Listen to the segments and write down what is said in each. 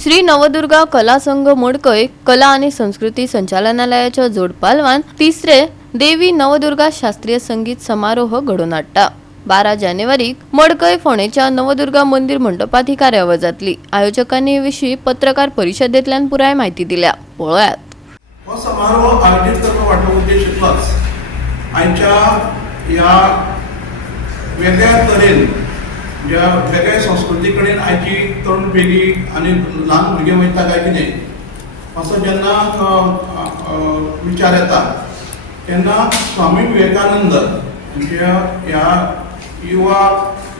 श्री नवदुर्गा कला संघ मोडकय कला आणि संस्कृती संचालनालयाच्या जोडपालवान तिसरे देवी नवदुर्गा शास्त्रीय संगीत समारोह घडोवन हाडटा। 12 जानेवारीक मडकय फोंडेच्या नवदुर्गा मंदिर मंडपात ही कार्यावळ जातली। आयोजकांनी विशीं पत्रकार परिशदेंतल्यान पुराय माहिती दिल्या। पळयात। हो समारोह आयोजित करपाचो वाटलो उद्देश इतलोच, आयच्या ह्या वेगळ्या तरेन ज्या वेगळ्या संस्कृती कडेन आयची तरुण पिढी आनी ल्हान भुरगे वयता काय कितें असो जेन्ना विचार येता तेन्ना स्वामी विवेकानंद हांच्या ह्या युवा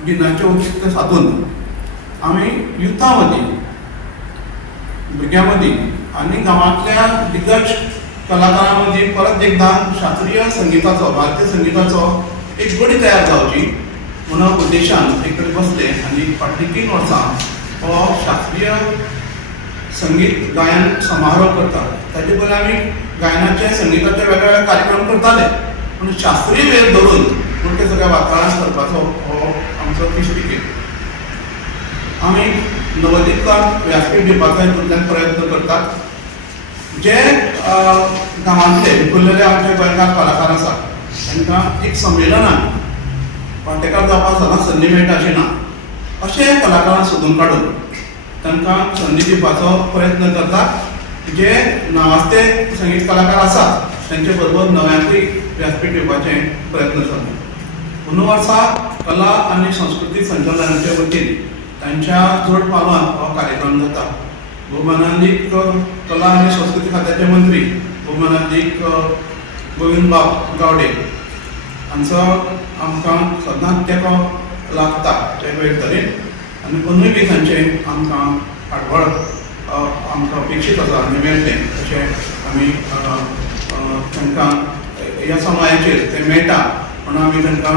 दिनाचें औचित्य साधून आमी युथा मदीं भुरग्यां मदीं आनी गांवांतल्या दिग्गज कलाकारां मदीं परत एकदां शास्त्रीय संगीताचो भारतीय संगीताचो एक गडी तयार जावची म्हणून उद्देशान एक कडेन बसले आनी फाटलीं 3 वर्सां हो शास्त्रीय संगीत गायन समारोह करतात। ताचे पयलीं आमी गायनाचे संगीताचे वेगवेगळे कार्यक्रम करताले, पूण शास्त्रीय वेळ धरून ते सगळ्या वातावरणात करपाचो हो आमचो इश्टिकेत। आमी नवदुर्गाक व्यासपीठ दिवपाचो हितूंतल्यान प्रयत्न करतात। जे गांवांतले विखुरलेले आमचे गोंयकार कलाकार आसा तांकां एक संमेलनान वांटेकार जावपाक सदांच संदी मेळटा अशें ना, अशे कलाकारांक सोदून काडून तांकां संदी दिवपाचो प्रयत्न करतात। जे नावाजते संगीत कलाकार आसात तांचे बरोबर नव्यांकूय व्यासपीठ दिवपाचे प्रयत्न चलता। अंदू वर्सा कला आनी संस्कृती संचालनाच्या वतीन तांच्या जोड पालवान हो कार्यक्रम जाता। भोवमानांदीक कला आनी संस्कृती खात्याचे मंत्री भोवमानांदीक गोविंद गावडे हांचो आमकां सदांच तेंको लागता वेगवेगळे तरेन, आनी अंदूय बी तांचे आमकां फाटबळ आमकां अपेक्षीत आसा आनी मेळटलें अशें आमी तांकां ह्या समयाचेर तें मेळटा म्हणून आमी तांकां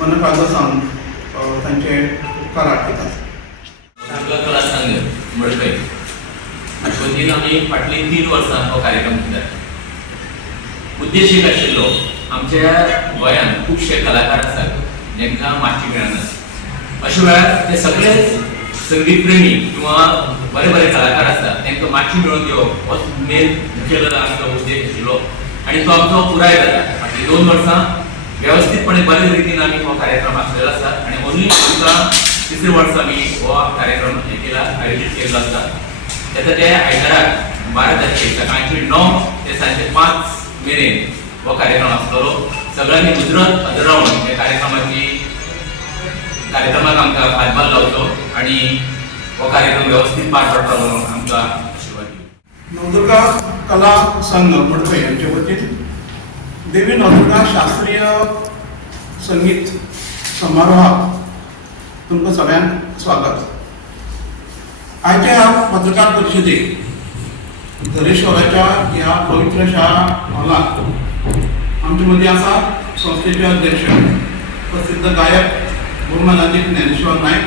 मनकाजो सावन तांचे उपकार आठयतात। कला संघ मडकय हाचे वतीन आमी फाटलीं 3 वर्सां हो कार्यक्रम करतात। उद्देश एक आशिल्लो, आमच्या गोंयांत खुबशे कलाकार आसात जेंकां माची मेळनात। अशा वेळार ते सगळे संगीत प्रेमी किंवा बरे बरे कलाकार आसतात तांकां माची मेळोवन दिवप हो मेन मुखेल आमचो उद्देश आशिल्लो, आनी तो आमचो पुराय जाता। फाटलीं 2 वर्सां वेवस्थीतपणे बरे रितीन आमी हो कार्यक्रम आंखलेलो आसा आनी अंदूय आमकां 3रे वर्स आमी हो कार्यक्रम आयोजीत केल्लो आसा। तेन्ना ते आयताराक 12 तारखेक सकाळचे 9 ते सांजे 5 मेरेन हो कार्यक्रम आसतलो। सगळ्यांनी गुजरात हजर रावन हे कार्यक्रमाक आमकां हातभार लावचो आनी हो कार्यक्रम वेवस्थीत पार पडटा म्हणून आमकां आशिर्वाद दिवचो। नवदुर्गा कला संघ मडकय हांचे वतीन देवी नवदुर्गा शास्त्रीय संगीत समारोहाक तुमकां सगळ्यांक स्वागत। आयच्या ह्या पत्रकार परिशदेक दरेश्वराच्या ह्या पवित्रशा हॉलांत आमचे मदीं आसा संस्थेचे अध्यक्ष प्रसिद्ध गायक भोवमानांदीक ज्ञानेश्वर नायक,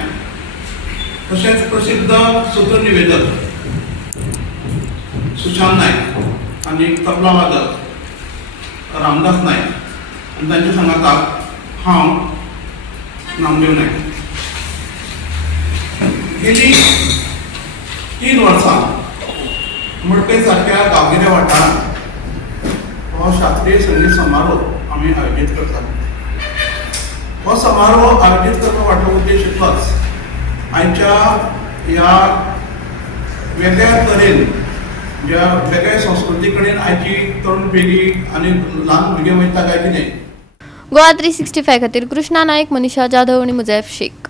तशेंच प्रसिद्ध सूत्रनिवेदक सुशांत नायक आनी तबला वादक रामदास नायक आनी तांच्या सांगाताक हांव नामदेव नायक। गेली 3 वर्सां मडकय सारक्या गांवगिऱ्या वाठारांत हो शास्त्रीय संगीत समारोह आमी आयोजीत करतात। हो समारोह आयोजीत करपाचो वाटलो उद्देश इतलोच, आयच्या ह्या वेगळ्या तरेन ज्या वेगळ्या संस्कृती कडेन आयची तरुण पिढी आनी ल्हान भुरगे वयता काय कितें। गोवा 365 खातीर कृष्णा नायक, मनीषा जाधव आनी मुजैफ शेख।